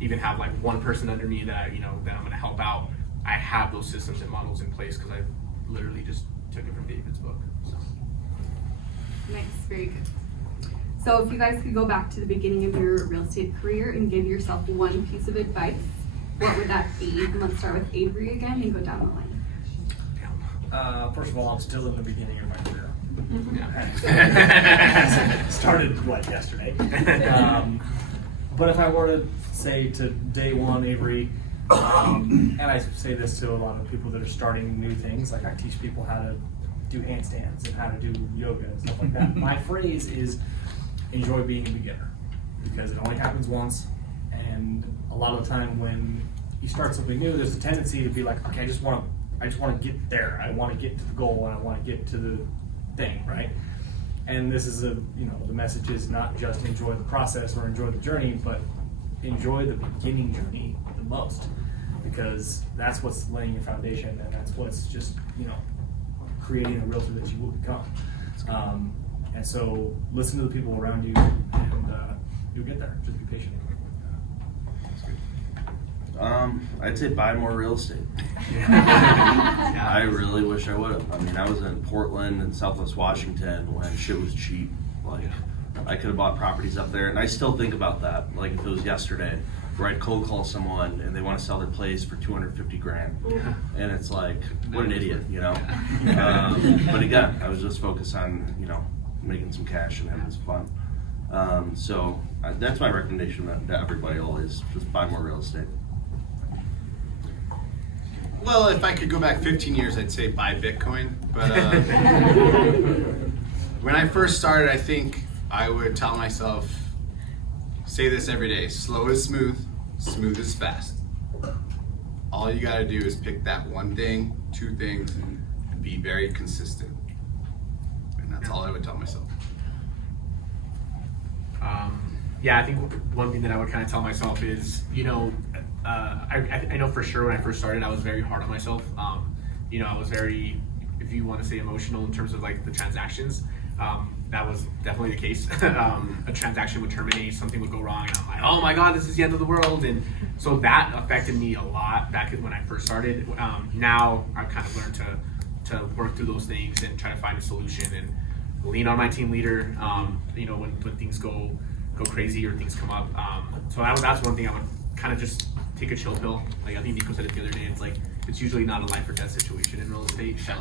even have like one person under me that that I'm going to help out, I have those systems and models in place because I literally just took it from David's book. So. Nice, very good. So if you guys could go back to the beginning of your real estate career and give yourself one piece of advice, what would that be? And let's start with Avery again and go down the line. First of all, I'm still in the beginning of my career. Yeah. Started like yesterday. But if I were to say to day one, Avery, and I say this to a lot of people that are starting new things, like I teach people how to do handstands and how to do yoga and stuff like that. My phrase is enjoy being a beginner, because it only happens once, and a lot of the time when you start something new, there's a tendency to be like, okay, I just want to get there. I want to get to the goal, and I want to get to the thing, right? And this is the message is not just enjoy the process or enjoy the journey, but enjoy the beginning journey the most, because that's what's laying your foundation, and that's what's just, creating a realtor that you will become. And so listen to the people around you, and you'll get there. Just be patient. I'd say buy more real estate. I really wish I would have. I mean, I was in Portland and Southwest Washington when shit was cheap. Like, I could have bought properties up there, and I still think about that. Like, if it was yesterday, where I'd cold call someone and they want to sell their place for $250,000, and it's like, what an idiot, But again, I was just focused on making some cash and having some fun. So that's my recommendation to everybody always: just buy more real estate. Well, if I could go back 15 years, I'd say buy Bitcoin. But when I first started, I think I would tell myself, say this every day: slow is smooth, smooth is fast. All you gotta do is pick that one thing, two things, and be very consistent. And that's all I would tell myself. I think one thing that I would kind of tell myself is, I know for sure when I first started, I was very hard on myself. I was very, if you want to say emotional in terms of like the transactions, that was definitely the case. A transaction would terminate, something would go wrong, and I'm like, oh my God, this is the end of the world. And so that affected me a lot back when I first started. Now I've kind of learned to work through those things and try to find a solution and lean on my team leader, when things go crazy or things come up. So that's one thing I would kind of just take a chill pill. Like I think Nico said it the other day, it's usually not a life or death situation in real estate. So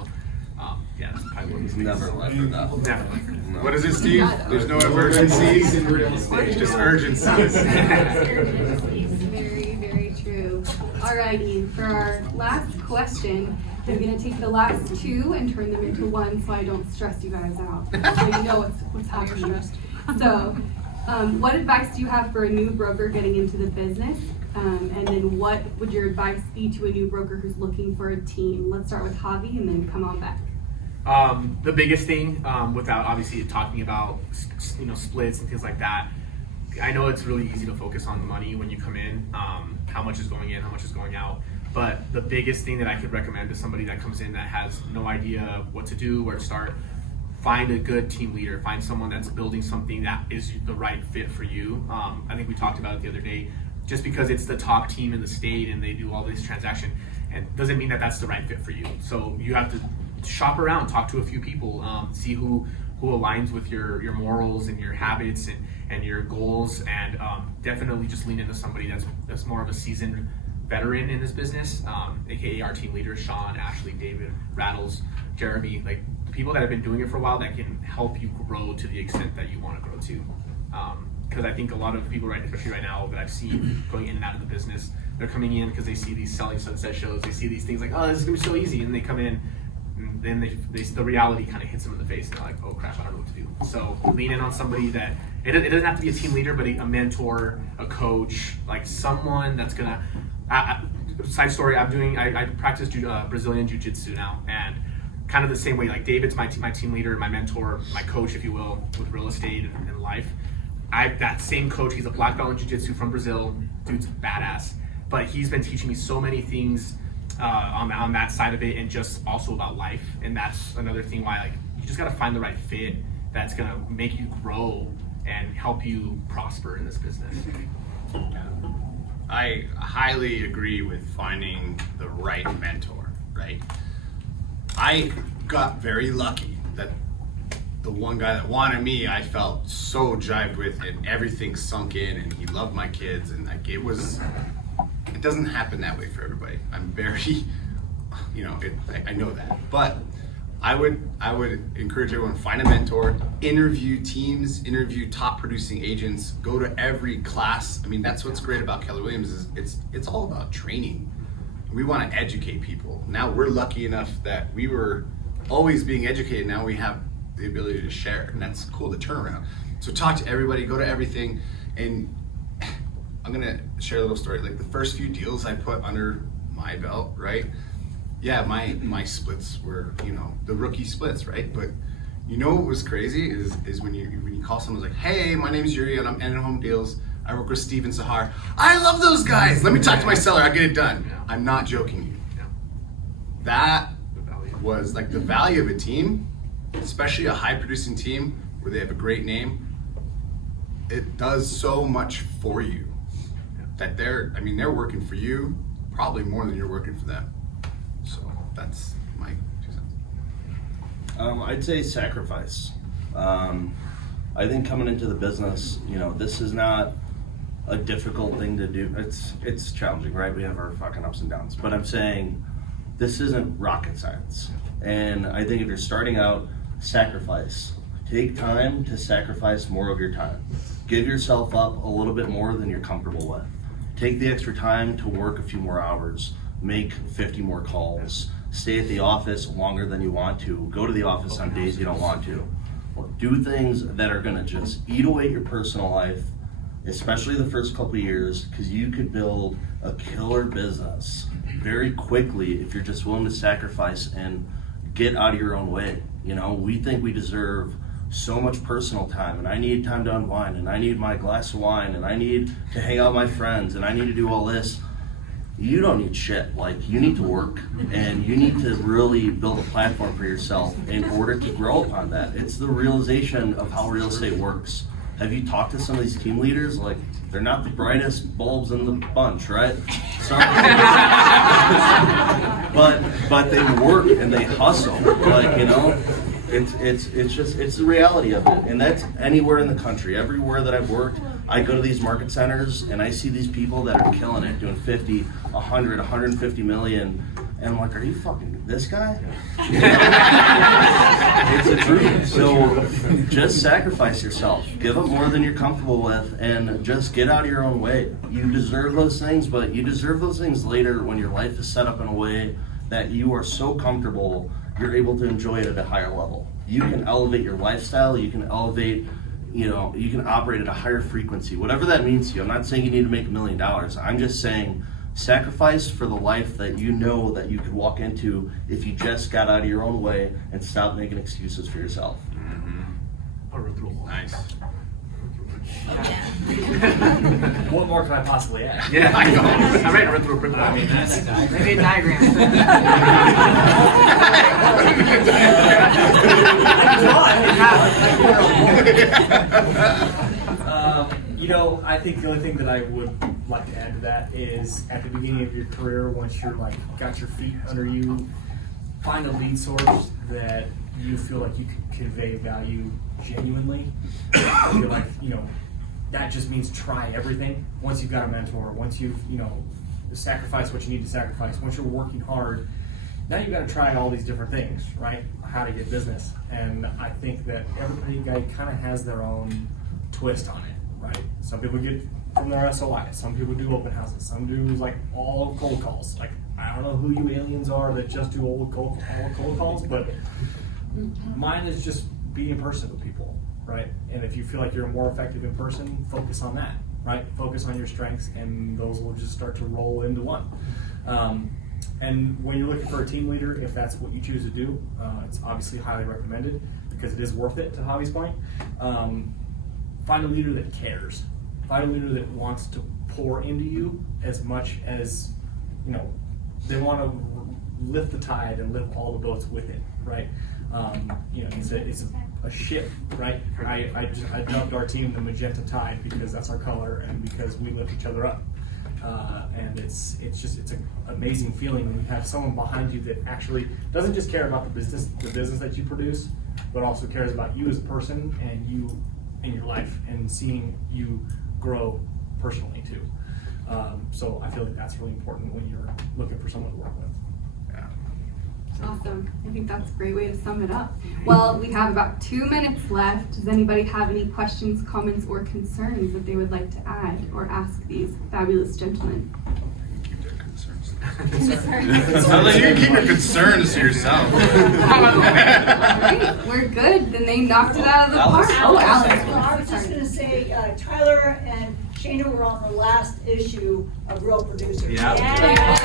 that's probably one of these things. Never life or death. Never life or death. What is it, Steve? There's no emergencies in real estate, just urgencies. Very, very true. Alrighty, for our last question, I'm gonna take the last two and turn them into one so I don't stress you guys out. So you know what's happening. So, what advice do you have for a new broker getting into the business? And then what would your advice be to a new broker who's looking for a team? Let's start with Javi and then come on back. The biggest thing, without obviously talking about splits and things like that, I know it's really easy to focus on the money when you come in, how much is going in, how much is going out. But the biggest thing that I could recommend to somebody that comes in that has no idea what to do, where to start, find a good team leader, find someone that's building something that is the right fit for you. I think we talked about it the other day. Just because it's the top team in the state and they do all this transaction, and doesn't mean that that's the right fit for you. So you have to shop around, talk to a few people, see who aligns with your morals and your habits and your goals, and definitely just lean into somebody that's more of a seasoned veteran in this business, aka our team leaders, Sean, Ashley, David, Rattles, Jeremy, like people that have been doing it for a while that can help you grow to the extent that you want to grow to. Because I think a lot of people, especially right now, that I've seen going in and out of the business, they're coming in because they see these Selling Sunset shows, they see these things like, oh, this is gonna be so easy, and they come in, and then the reality kind of hits them in the face, and they're like, oh crap, I don't know what to do. So lean in on somebody that, it doesn't have to be a team leader, but a mentor, a coach, like someone that's gonna, side story, I practice Brazilian Jiu-Jitsu now, and kind of the same way, like David's my team leader, my mentor, my coach, if you will, with real estate and life. That same coach, he's a black belt in Jiu-Jitsu from Brazil, dude's badass, but he's been teaching me so many things on that side of it, and just also about life. And that's another thing why, like, you just gotta find the right fit that's gonna make you grow and help you prosper in this business. I highly agree with finding the right mentor, right? I got very lucky that the one guy that wanted me, I felt so jived with, and everything sunk in, and he loved my kids, and like it doesn't happen that way for everybody. I'm very, I know that, but I would encourage everyone, find a mentor, interview teams, interview top producing agents, go to every class. I mean, that's what's great about Keller Williams is it's all about training. We want to educate people. Now we're lucky enough that we were always being educated. Now we have the ability to share, and that's cool to turn around. So talk to everybody, go to everything, and I'm gonna share a little story. Like the first few deals I put under my belt, right? Yeah, my splits were, the rookie splits, right? But what was crazy is when you call someone like, hey, my name is Yuri and I'm in Home Deals. I work with Steve and Sahar. I love those guys. Let me talk to my seller. I'll get it done. I'm not joking you. That was like the value of a team, especially a high producing team where they have a great name. It does so much for you that they're working for you probably more than you're working for them. So that's my 2 cents. I'd say sacrifice. I think coming into the business, this is not a difficult thing to do. It's challenging, right? We have our fucking ups and downs, but I'm saying this isn't rocket science. And I think if you're starting out, sacrifice. Take time to sacrifice more of your time. Give yourself up a little bit more than you're comfortable with. Take the extra time to work a few more hours, make 50 more calls, stay at the office longer than you want to, go to the office on days you don't want to. Do things that are gonna just eat away at your personal life, especially the first couple of years, because you could build a killer business very quickly if you're just willing to sacrifice and get out of your own way. We think we deserve so much personal time, and I need time to unwind, and I need my glass of wine, and I need to hang out with my friends, and I need to do all this. You don't need shit. Like, you need to work, and you need to really build a platform for yourself in order to grow upon that. It's the realization of how real estate works. Have you talked to some of these team leaders? Like, they're not the brightest bulbs in the bunch, right? But they work and they hustle. Like, it's the reality of it. And that's anywhere in the country. Everywhere that I've worked, I go to these market centers and I see these people that are killing it, doing 50, 100, 150 million. And I'm like, are you fucking this guy? It's the truth. So just sacrifice yourself. Give up more than you're comfortable with and just get out of your own way. You deserve those things, but you deserve those things later when your life is set up in a way that you are so comfortable, you're able to enjoy it at a higher level. You can elevate your lifestyle, you can elevate, you can operate at a higher frequency, whatever that means to you. I'm not saying you need to make $1 million. I'm just saying sacrifice for the life that you know that you could walk into if you just got out of your own way and stop making excuses for yourself. Nice. What more can I possibly add? Yeah, I know. I'm ready to run through a print. I mean, Maybe a diagram. I think the only thing that I would like to add to that is at the beginning of your career, once you're got your feet under you, find a lead source that you feel like you can convey value genuinely. I feel like, that just means try everything. Once you've got a mentor, once you've, sacrifice what you need to sacrifice. Once you're working hard, now you got to try all these different things, right? How to get business, and I think that everybody kind of has their own twist on it, right? Some people get from their SOI, some people do open houses, some do like all cold calls. Like I don't know who you aliens are that just do all cold calls, but mine is just be in person with people, right? And if you feel like you're more effective in person, focus on that, right? Focus on your strengths, and those will just start to roll into one. And when you're looking for a team leader, if that's what you choose to do, it's obviously highly recommended because it is worth it, to Javi's point. Find a leader that cares. Find a leader that wants to pour into you as much as, you know, they want to lift the tide and lift all the boats with it, right? You know, it's a ship, right? I dubbed our team the Magenta Tide because that's our color and because we lift each other up. And it's an amazing feeling when you have someone behind you that actually doesn't just care about the business that you produce, but also cares about you as a person and you in your life and seeing you grow personally too. So I feel like that's really important when you're looking for someone to work with. Awesome. I think that's a great way to sum it up. Well, we have about 2 minutes left. Does anybody have any questions, comments, or concerns that they would like to add or ask these fabulous gentlemen? Keep their concerns. You can keep your concerns to yourself. Alright, we're good. Then they knocked it out of the park. Oh, Alex. Well, I was just gonna say, Tyler and Shayna were on the last issue of Real Producers. Yeah. Yeah.